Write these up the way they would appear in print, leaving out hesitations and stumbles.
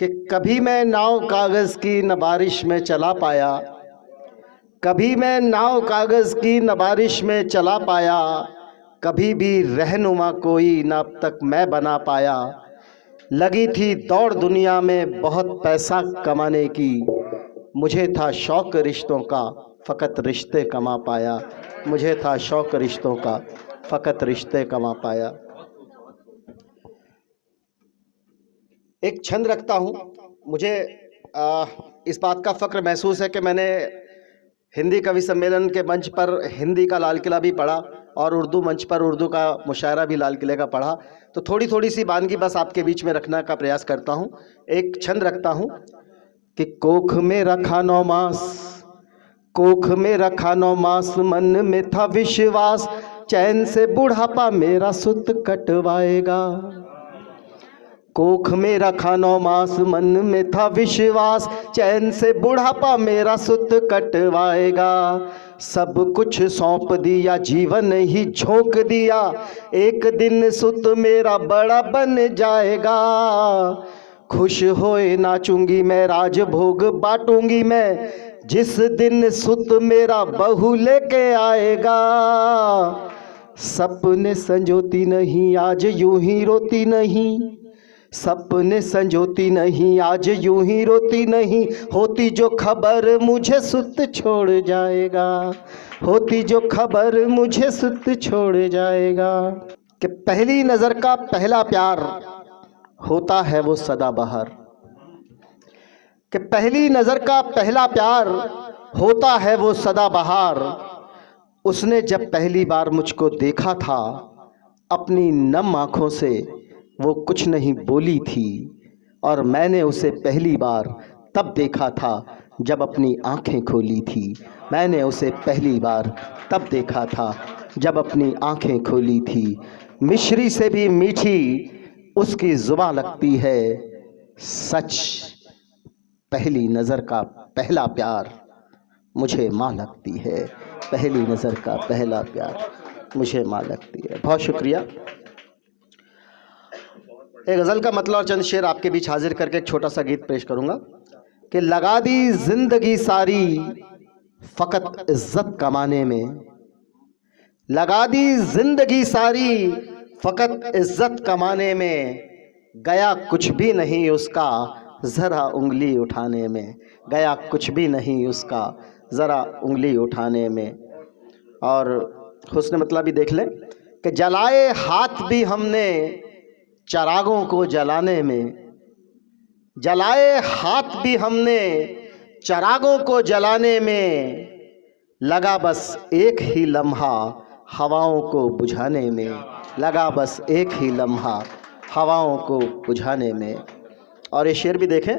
कि कभी मैं नाव कागज़ की न बारिश में चला पाया, कभी मैं नाव कागज़ की न बारिश में चला पाया, कभी भी रहनुमा कोई न अब तक मैं बना पाया। लगी थी दौड़ दुनिया में बहुत पैसा कमाने की, मुझे था शौक रिश्तों का फ़कत रिश्ते कमा पाया, मुझे था शौक रिश्तों का फ़कत रिश्ते कमा पाया। एक छंद रखता हूँ। मुझे इस बात का फ़क्र महसूस है कि मैंने हिंदी कवि सम्मेलन के मंच पर हिंदी का लाल किला भी पढ़ा और उर्दू मंच पर उर्दू का मुशायरा भी लाल किले का पढ़ा, तो थोड़ी थोड़ी सी वानगी बस आपके बीच में रखने का प्रयास करता हूँ। एक छंद रखता हूँ कि कोख में रखा 9 मास, कोख में रखा 9 मास, मन में था विश्वास, चैन से बुढ़ापा मेरा सुत कटवाएगा। कोख में रखा 9 मास, मन में था विश्वास, चैन से बुढ़ापा मेरा सुत कटवाएगा। सब कुछ सौंप दिया, जीवन ही झोंक दिया, एक दिन सुत मेरा बड़ा बन जाएगा। खुश होए नाचूंगी मैं, राजभोग बांटूंगी मैं, जिस दिन सुत मेरा बहू लेके आएगा। सपने संजोती नहीं आज यूं ही रोती नहीं, सपने संजोती नहीं आज यूं ही रोती नहीं, होती जो खबर मुझे सुत छोड़ जाएगा, होती जो खबर मुझे सुत छोड़ जाएगा। कि पहली नज़र का पहला प्यार होता है वो सदाबहार, कि पहली नज़र का पहला प्यार होता है वो सदाबहार। उसने जब पहली बार मुझको देखा था, अपनी नम आँखों से वो कुछ नहीं बोली थी, और मैंने उसे पहली बार तब देखा था जब अपनी आंखें खोली थी। मैंने उसे पहली बार तब देखा था जब अपनी आंखें खोली थी। मिश्री से भी मीठी उसकी जुबान लगती है, सच पहली नज़र का पहला प्यार मुझे माँ लगती है, पहली नज़र का पहला प्यार मुझे माँ लगती है। बहुत शुक्रिया। एक गज़ल का मतलब और चंद शेर आपके बीच हाजिर करके एक छोटा सा गीत पेश करूंगा कि लगा दी जिंदगी सारी फ़कत इज्जत कमाने में, लगा दी जिंदगी सारी फ़कत इज्जत कमाने में, गया कुछ भी नहीं उसका ज़रा उंगली उठाने में, गया कुछ भी नहीं उसका ज़रा उंगली उठाने में। और हुस्न मतलब भी देख लें कि जलाए हाथ भी हमने चरागों को जलाने में, जलाए हाथ भी हमने चरागों को जलाने में, लगा बस एक ही लम्हा हवाओं को बुझाने में, लगा बस एक ही लम्हा हवाओं को बुझाने में। और ये शेर भी देखें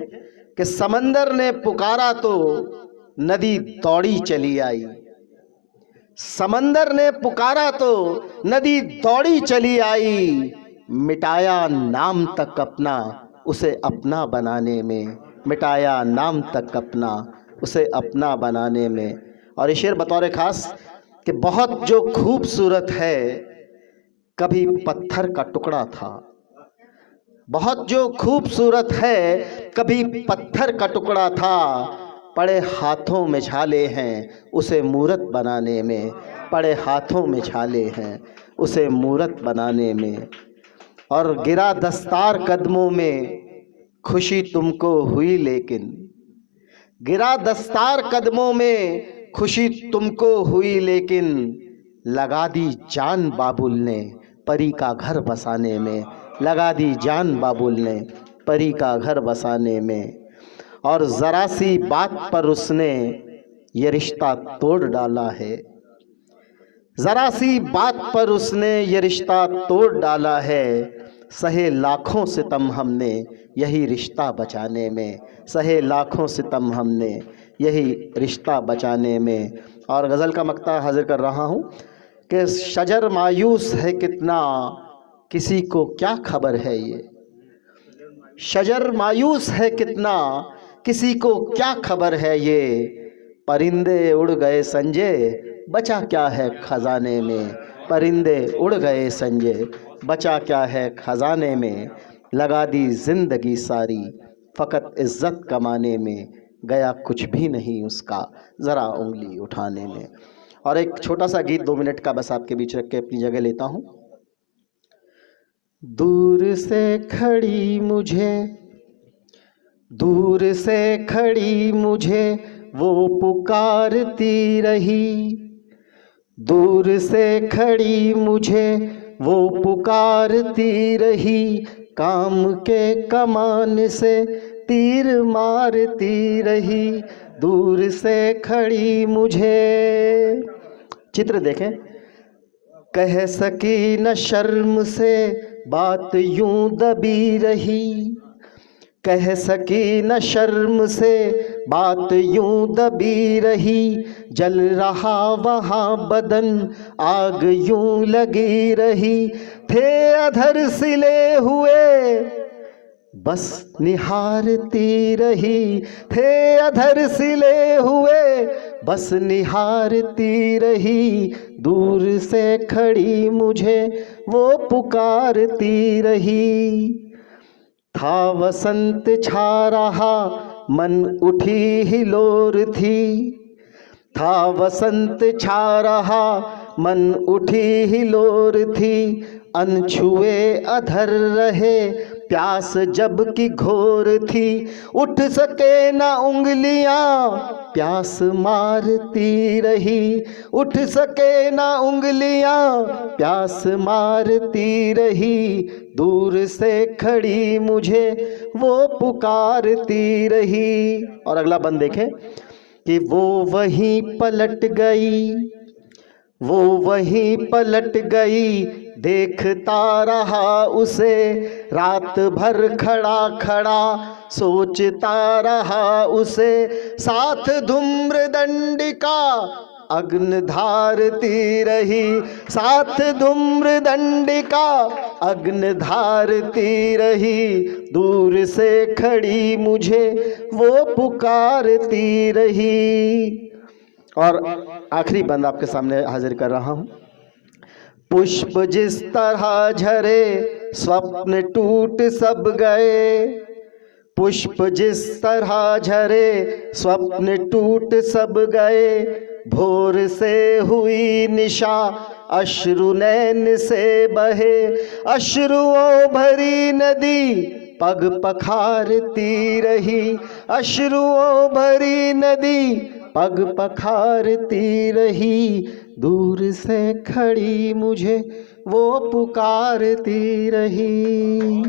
कि समंदर ने पुकारा तो नदी दौड़ी चली आई, समंदर ने पुकारा तो नदी दौड़ी चली आई, मिटाया नाम तक अपना उसे अपना बनाने में, मिटाया नाम तक अपना उसे अपना बनाने में। और ये शेर बतौर ख़ास कि बहुत जो खूबसूरत है कभी पत्थर का टुकड़ा था, बहुत जो खूबसूरत है कभी पत्थर का टुकड़ा था, पड़े हाथों में छाले हैं उसे मूरत बनाने में, पड़े हाथों में छाले हैं उसे मूरत बनाने में। और गिरा दस्तार कदमों में खुशी तुमको हुई लेकिन, गिरा दस्तार कदमों में खुशी तुमको हुई लेकिन, लगा दी जान बाबुल ने परी का घर बसाने में, लगा दी जान बाबुल ने परी का घर बसाने में। और ज़रा सी बात पर उसने ये रिश्ता तोड़ डाला है, ज़रा सी बात पर उसने ये रिश्ता तोड़ डाला है, सहे लाखों सितम हमने यही रिश्ता बचाने में, सहे लाखों सितम हमने यही रिश्ता बचाने में। और गज़ल का मक्ता हाजिर कर रहा हूँ कि शजर मायूस है कितना किसी को क्या खबर है ये, शजर मायूस है कितना किसी को क्या खबर है ये, परिंदे उड़ गए संजय बचा क्या है खजाने में, परिंदे उड़ गए संजय बचा क्या है खजाने में, लगा दी जिंदगी सारी फ़कत इज़्ज़त कमाने में, गया कुछ भी नहीं उसका ज़रा उंगली उठाने में। और एक छोटा सा गीत 2 मिनट का बस आपके बीच रख के अपनी जगह लेता हूँ। दूर से खड़ी मुझे, दूर से खड़ी मुझे वो पुकारती रही, दूर से खड़ी मुझे वो पुकारती रही, काम के कमान से तीर मारती रही, दूर से खड़ी मुझे। चित्र देखें, कह सकी न शर्म से बात यूं दबी रही, कह सकी न शर्म से बात यूं दबी रही, जल रहा वहाँ बदन आग यूं लगी रही, थे अधर सिले हुए बस निहारती रही, थे अधर सिले हुए बस निहारती रही, दूर से खड़ी मुझे वो पुकारती रही। था वसंत छा रहा मन उठी हिलोर थी, था वसंत छा रहा मन उठी हिलोर थी, अनछुए अधर रहे प्यास जब की घोर थी, उठ सके ना उंगलियां प्यास मारती रही, उठ सके ना उंगलियां प्यास मारती रही, दूर से खड़ी मुझे वो पुकारती रही। और अगला बंद देखें कि वो वहीं पलट गई, वो वहीं पलट गई, देखता रहा उसे रात भर खड़ा खड़ा, सोचता रहा उसे, साथ धूम्र दंडिका अग्नि धारती रही, साथ धूम्र दंडिका अग्नि धारती रही, दूर से खड़ी मुझे वो पुकारती रही। और आखिरी बंद आपके सामने हाजिर कर रहा हूं। पुष्प जिस तरह झरे स्वप्न टूट सब गए, पुष्प जिस तरह झरे स्वप्न टूट सब गए, भोर से हुई निशा अश्रु नैन से बहे, अश्रुओं भरी नदी पग पखारती रही, अश्रुओं भरी नदी पग पखारती रही, दूर से खड़ी मुझे वो पुकारती रही।